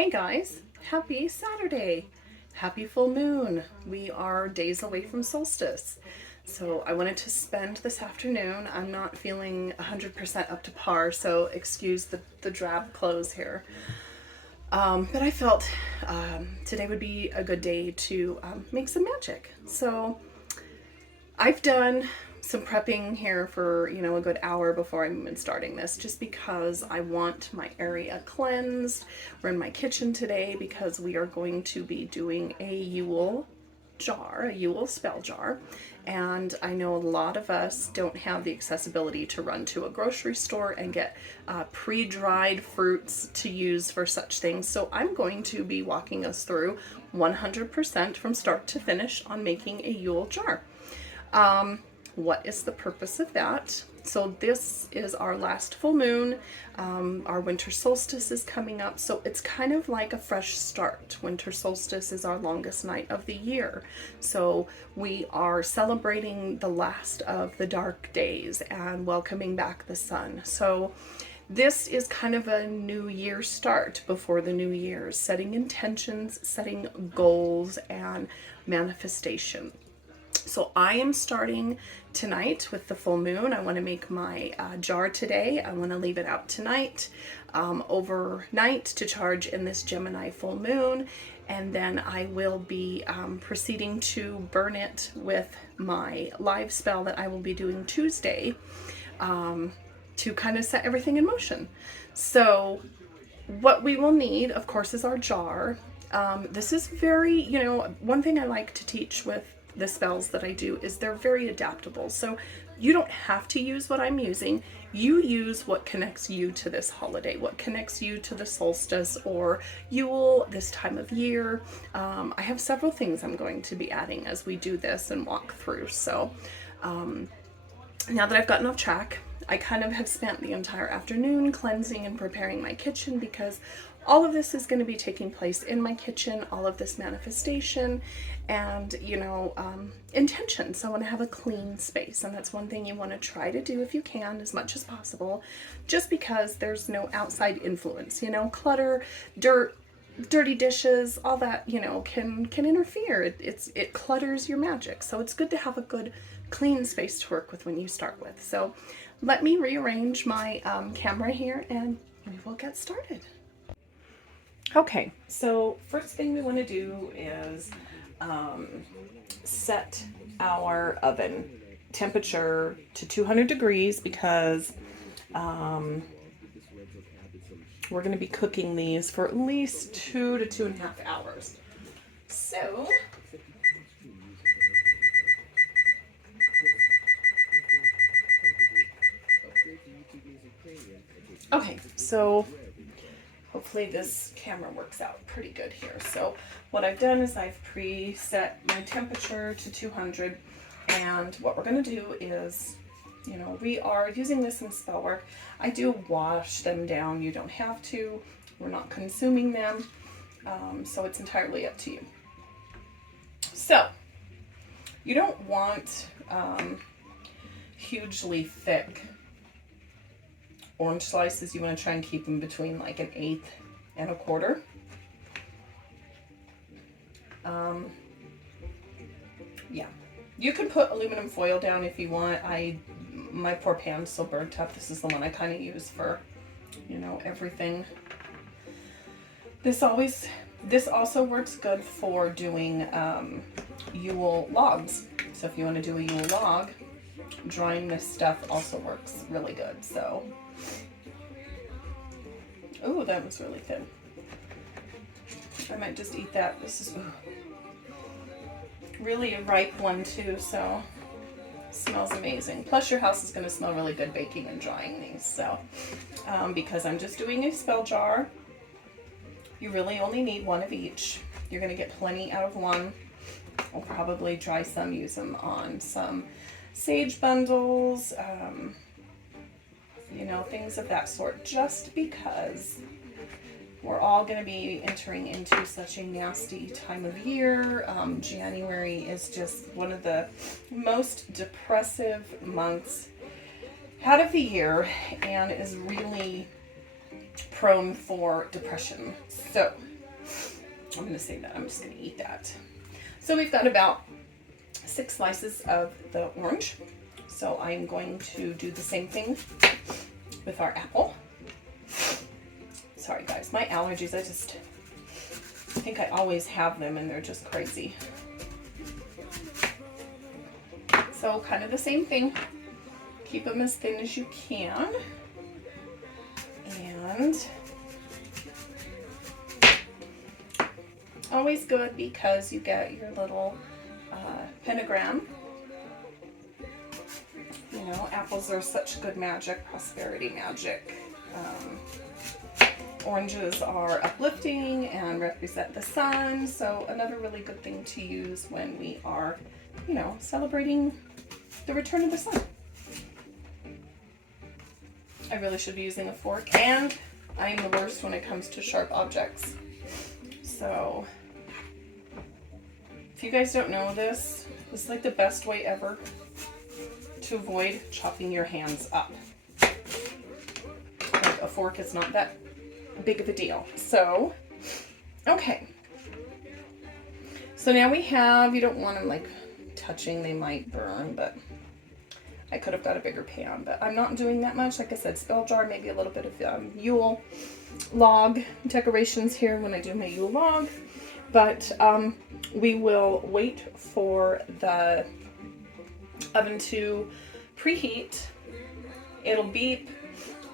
Hey guys, happy Saturday. Happy full moon. We are days away from solstice. So I wanted to spend this afternoon. I'm not feeling 100% up to par, so excuse the drab clothes here. But I felt today would be a good day to make some magic. So I've done some prepping here for, a good hour before I'm even starting this, just because I want my area cleansed. We're in my kitchen today because we are going to be doing a Yule jar, a Yule spell jar. And I know a lot of us don't have the accessibility to run to a grocery store and get pre-dried fruits to use for such things. So I'm going to be walking us through 100% from start to finish on making a Yule jar. What is the purpose of that? So this is our last full moon. Our winter solstice is coming up, so it's kind of like a fresh start. Winter solstice is our longest night of the year. So we are celebrating the last of the dark days and welcoming back the sun. So this is kind of a new year start before the new year, setting intentions, setting goals, and manifestation. So I am starting tonight with the full moon. I want to make my jar today. I want to leave it out tonight, overnight to charge in this Gemini full moon. And then I will be proceeding to burn it with my live spell that I will be doing Tuesday to kind of set everything in motion. So what we will need, of course, is our jar. This is very, one thing I like to teach with the spells that I do is they're very adaptable. So you don't have to use what I'm using. You use what connects you to this holiday, what connects you to the solstice or Yule, this time of year. I have several things I'm going to be adding as we do this and walk through. So now that I've gotten off track, I kind of have spent the entire afternoon cleansing and preparing my kitchen because all of this is going to be taking place in my kitchen, all of this manifestation and, intentions. I want to have a clean space, and that's one thing you want to try to do if you can, as much as possible, just because there's no outside influence, clutter, dirt, dirty dishes, all that, can interfere. It clutters your magic. So it's good to have a good clean space to work with when you start with. So let me rearrange my camera here and we will get started. Okay, so first thing we want to do is set our oven temperature to 200 degrees because we're going to be cooking these for at least 2 to 2.5 hours. So okay, so hopefully this camera works out pretty good here. So what I've done is I've preset my temperature to 200, and what we're going to do is, we are using this in spell work. I do wash them down. You don't have to. We're not consuming them, so it's entirely up to you. So you don't want hugely thick orange slices. You want to try and keep them between like 1/8 and 1/4. Yeah, you can put aluminum foil down if you want. My poor pan's so burnt up. This is the one I kind of use for, everything. This also works good for doing Yule logs. So if you want to do a Yule log, drying this stuff also works really good. So, oh, that was really thin. I might just eat that. This is really a ripe one too, so smells amazing. Plus your house is going to smell really good baking and drying these. So because I'm just doing a spell jar, you really only need one of each. You're going to get plenty out of one. I'll probably dry some, use them on some sage bundles, things of that sort, just because we're all going to be entering into such a nasty time of year. January is just one of the most depressive months out of the year and is really prone for depression. So I'm going to save that. I'm just going to eat that. So we've got about 6 slices of the orange. So I'm going to do the same thing with our apple. Sorry guys, my allergies, I think I always have them and they're just crazy. So kind of the same thing. Keep them as thin as you can. And always good because you get your little pentagram. You know, apples are such good magic, prosperity magic. Oranges are uplifting and represent the sun. So another really good thing to use when we are, you know, celebrating the return of the sun. I really should be using a fork, and I am the worst when it comes to sharp objects. So if you guys don't know this, this is like the best way ever to avoid chopping your hands up. Like a fork is not that big of a deal. So, okay. So now we have, you don't want them like touching, they might burn, but I could have got a bigger pan, but I'm not doing that much. Like I said, spell jar, maybe a little bit of Yule log decorations here when I do my Yule log. But we will wait for the oven to preheat. It'll beep.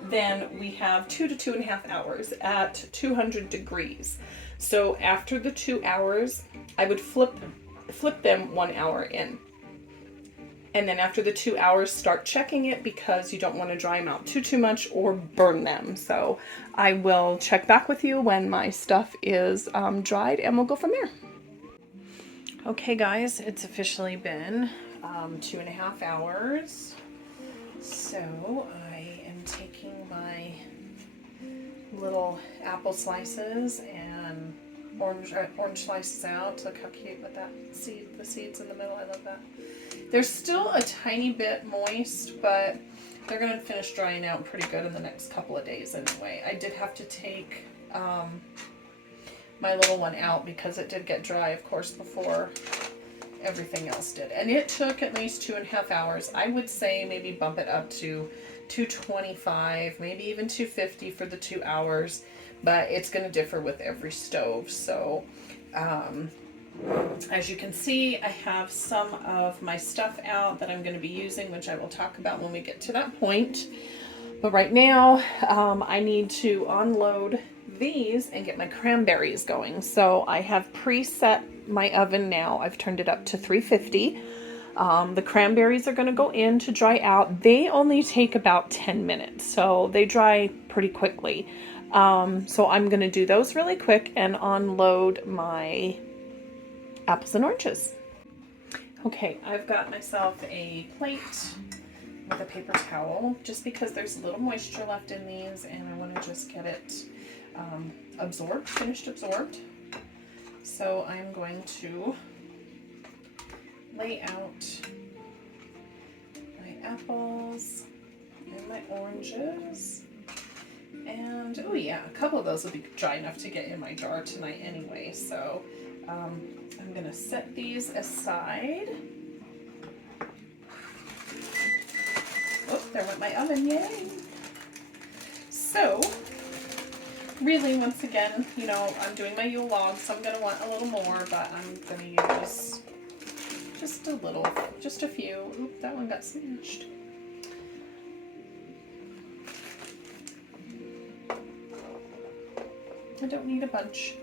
Then we have 2 to 2.5 hours at 200 degrees. So after the 2 hours, I would flip them 1 hour in. And then after the 2 hours, start checking it because you don't want to dry them out too much or burn them. So I will check back with you when my stuff is dried and we'll go from there. Okay guys, it's officially been 2.5 hours. So I am taking my little apple slices and orange slices out. Look how cute with that the seeds in the middle. I love that. They're still a tiny bit moist, but they're going to finish drying out pretty good in the next couple of days anyway. I did have to take my little one out because it did get dry, of course, before everything else did. And it took at least 2.5 hours. I would say maybe bump it up to 225, maybe even 250 for the 2 hours, but it's going to differ with every stove. So as you can see, I have some of my stuff out that I'm going to be using, which I will talk about when we get to that point. But right now, I need to unload these and get my cranberries going. So I have preset my oven now. I've turned it up to 350. The cranberries are going to go in to dry out. They only take about 10 minutes, so they dry pretty quickly. So I'm going to do those really quick and unload my apples and oranges. Okay, I've got myself a plate with a paper towel just because there's a little moisture left in these and I want to just get it finished absorbed. So I'm going to lay out my apples and my oranges. And oh yeah, a couple of those will be dry enough to get in my jar tonight anyway. So I'm gonna set these aside. Oh, there went my oven, yay! So really, once again, you know, I'm doing my Yule log, so I'm gonna want a little more, but I'm gonna use just a little, just a few. Oop, that one got smashed. I don't need a bunch.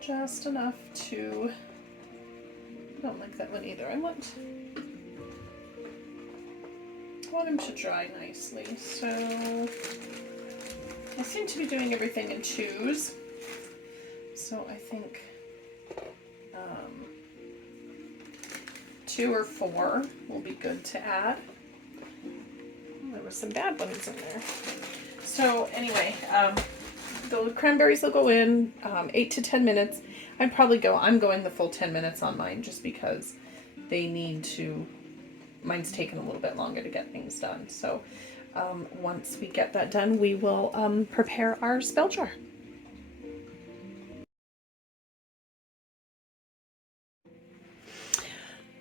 Just enough to, I don't like that one either. I want them to dry nicely. So I seem to be doing everything in twos. So I think 2 or 4 will be good to add. Oh, there were some bad ones in there. So anyway, the cranberries will go in 8 to 10 minutes. I'm going the full 10 minutes on mine just because mine's taken a little bit longer to get things done. So once we get that done, we will prepare our spell jar.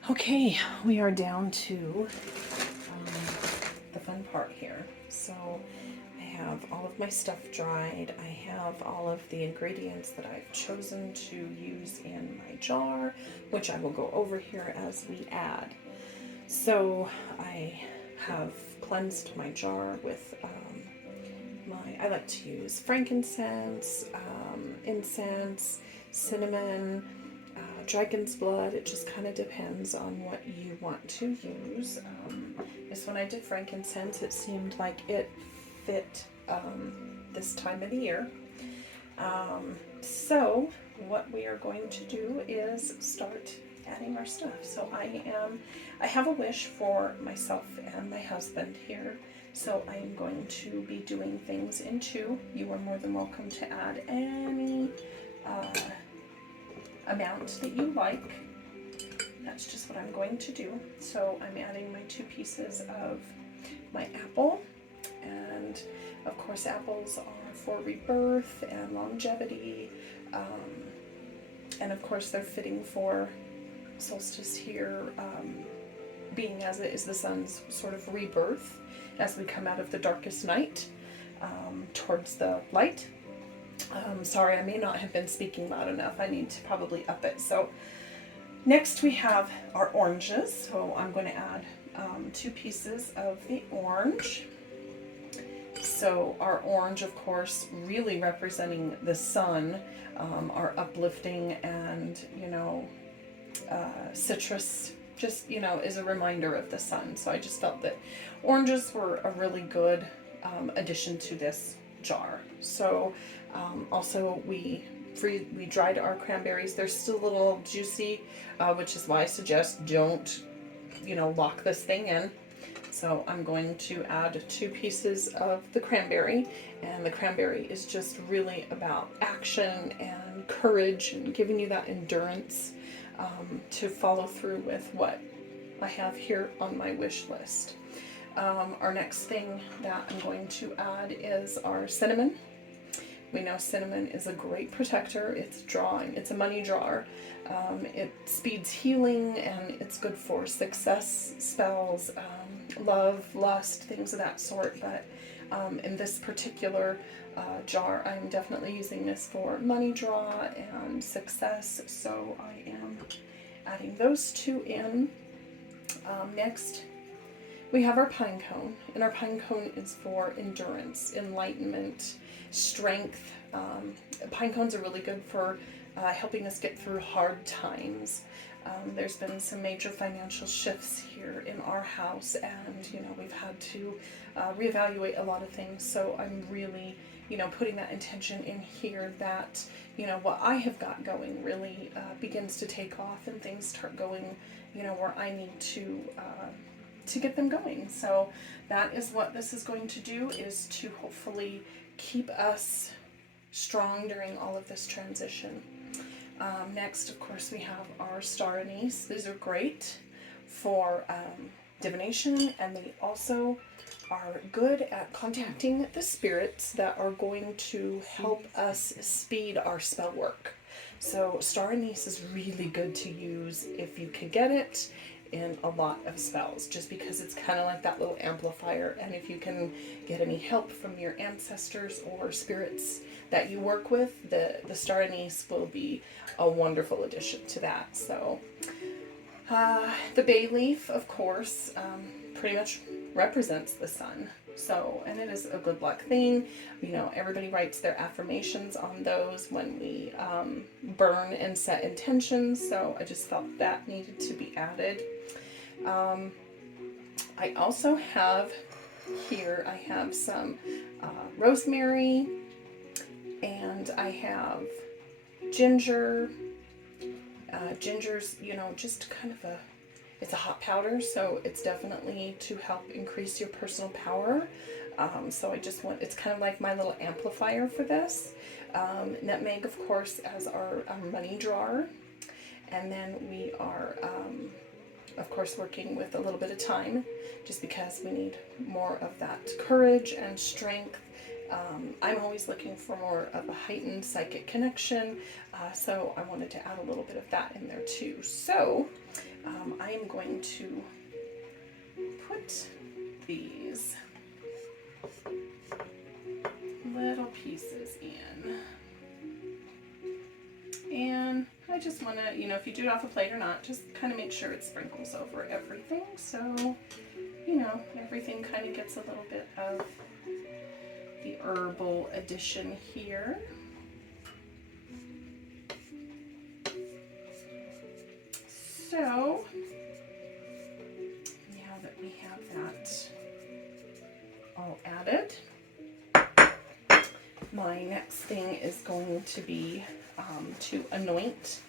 Okay, we are down to the fun part here. So I have all of my stuff dried. I have all of the ingredients that I've chosen to use in my jar, which I will go over here as we add. So I have cleansed my jar with I like to use frankincense, incense, cinnamon, dragon's blood. It just kind of depends on what you want to use. This one I did frankincense. It seemed like it fit this time of the year. So what we are going to do is start adding our stuff. So I have a wish for myself and my husband here. So I am going to be doing things in two. You are more than welcome to add any amount that you like. That's just what I'm going to do. So I'm adding my 2 pieces of my apple. And of course apples are for rebirth and longevity. And of course they're fitting for solstice here, being as it is the sun's sort of rebirth as we come out of the darkest night towards the light. Sorry, I may not have been speaking loud enough. I need to probably up it. So next we have our oranges. So I'm going to add 2 pieces of the orange. So our orange, of course, really representing the sun, our uplifting and, citrus just, is a reminder of the sun. So I just felt that oranges were a really good addition to this jar. So also we dried our cranberries. They're still a little juicy, which is why I suggest don't, lock this thing in. So I'm going to add 2 pieces of the cranberry, and the cranberry is just really about action and courage and giving you that endurance to follow through with what I have here on my wish list. Our next thing that I'm going to add is our cinnamon. We know cinnamon is a great protector. It's a money drawer. It speeds healing, and it's good for success spells, love, lust, things of that sort. But in this particular jar, I'm definitely using this for money draw and success. So I am adding those 2 in. Next, we have our pine cone, and our pine cone is for endurance, enlightenment, strength. Pine cones are really good for helping us get through hard times. There's been some major financial shifts here in our house, and we've had to reevaluate a lot of things. So I'm really putting that intention in here that what I have got going really begins to take off, and things start going where I need to get them going. So that is what this is going to do, is to hopefully keep us strong during all of this transition. Next, of course, we have our star anise. These are great for divination, and they also are good at contacting the spirits that are going to help us speed our spell work. So star anise is really good to use if you can get it in a lot of spells, just because it's kind of like that little amplifier. And if you can get any help from your ancestors or spirits that you work with, the star anise will be a wonderful addition to that. So the bay leaf, of course, pretty much represents the sun. So, and it is a good luck thing. Everybody writes their affirmations on those when we burn and set intentions. So I just felt that needed to be added. I also have here, I have some rosemary, and I have ginger. Ginger's, just kind of it's a hot powder, so it's definitely to help increase your personal power. So I just want, it's kind of like my little amplifier for this. Nutmeg, of course, as our money drawer. And then we are, of course, working with a little bit of thyme, just because we need more of that courage and strength I'm always looking for more of a heightened psychic connection, so I wanted to add a little bit of that in there too. So I am going to put these little pieces in. And I just want to, you know, if you do it off a plate or not, just kind of make sure it sprinkles over everything. So, you know, everything kind of gets a little bit of the herbal addition here. So, now that we have that all added, my next thing is going to be to anoint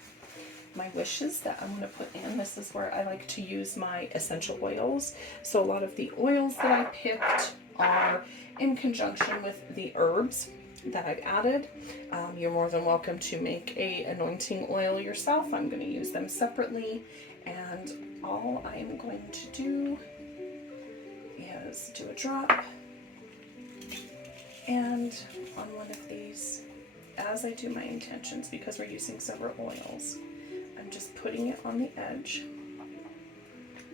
my wishes that I'm going to put in. This is where I like to use my essential oils. So a lot of the oils that I picked are in conjunction with the herbs that I've added. You're more than welcome to make a anointing oil yourself. I'm going to use them separately, and all I am going to do is do a drop and on one of these as I do my intentions, because we're using several oils. I'm just putting it on the edge.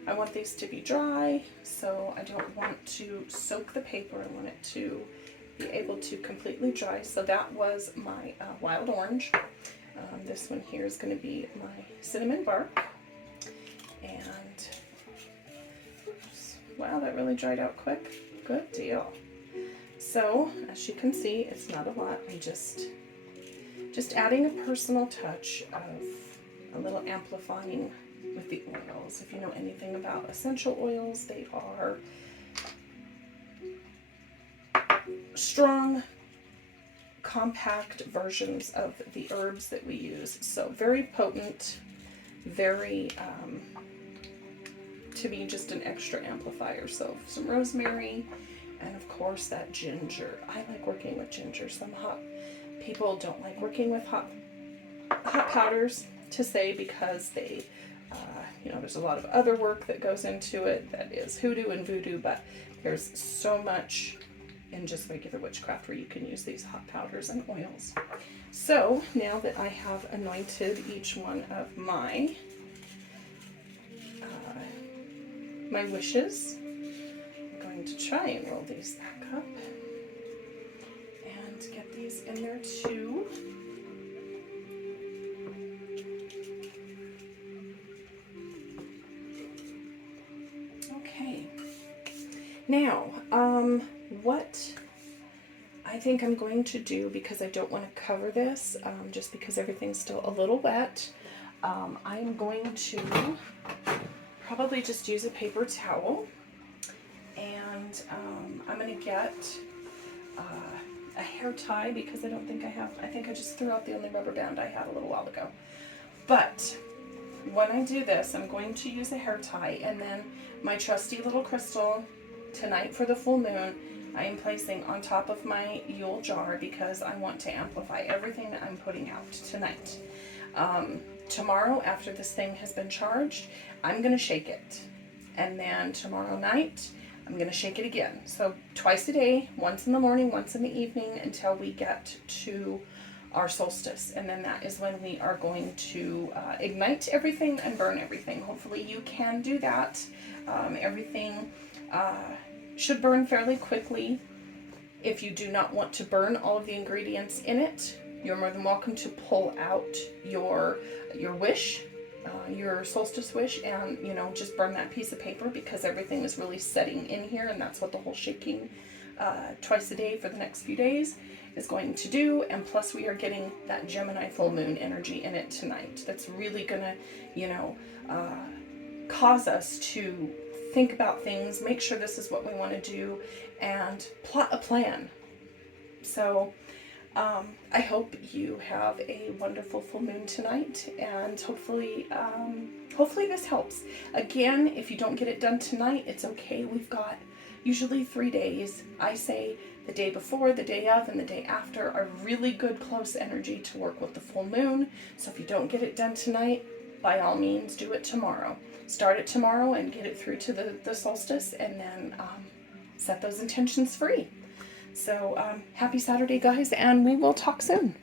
I want these to be dry, so I don't want to soak the paper. I want it to be able to completely dry. So that was my wild orange. This one here is going to be my cinnamon bark. And, oops, wow, that really dried out quick. Good deal. So, as you can see, it's not a lot. I'm just adding a personal touch of a little amplifying with the oils. If you know anything about essential oils, they are strong, compact versions of the herbs that we use. So very potent, very, to be just an extra amplifier. So some rosemary, and of course that ginger. I like working with ginger. Some people don't like working with hot powders, to say, because they, you know, there's a lot of other work that goes into it that is hoodoo and voodoo, but there's so much in just regular witchcraft where you can use these hot powders and oils. So now that I have anointed each one of my my wishes, I'm going to try and roll these back up and get these in there too. Okay. Now, what I think I'm going to do, because I don't want to cover this, just because everything's still a little wet, I'm going to probably just use a paper towel, and I'm going to get a hair tie, because I don't think I have, I think I just threw out the only rubber band I had a little while ago. But when I do this, I'm going to use a hair tie, and then my trusty little crystal tonight for the full moon, I am placing on top of my Yule jar, because I want to amplify everything that I'm putting out tonight. Tomorrow, after this thing has been charged, I'm going to shake it. And then tomorrow night, I'm going to shake it again. So twice a day, once in the morning, once in the evening, until we get to our solstice. And then that is when we are going to ignite everything and burn everything. Hopefully you can do that. Everything should burn fairly quickly. If you do not want to burn all of the ingredients in it, you're more than welcome to pull out your wish, your solstice wish, and, you know, just burn that piece of paper, because everything is really setting in here, and that's what the whole shaking twice a day for the next few days is going to do. And plus we are getting that Gemini full moon energy in it tonight. That's really gonna, you know, cause us to think about things, make sure this is what we want to do, and plot a plan. So I hope you have a wonderful full moon tonight, and hopefully this helps. Again, if you don't get it done tonight, it's okay. We've got usually 3 days. I say the day before, the day of, and the day after are really good close energy to work with the full moon. So if you don't get it done tonight, by all means, do it tomorrow. Start it tomorrow and get it through to the solstice, and then set those intentions free. So happy Saturday, guys, and we will talk soon.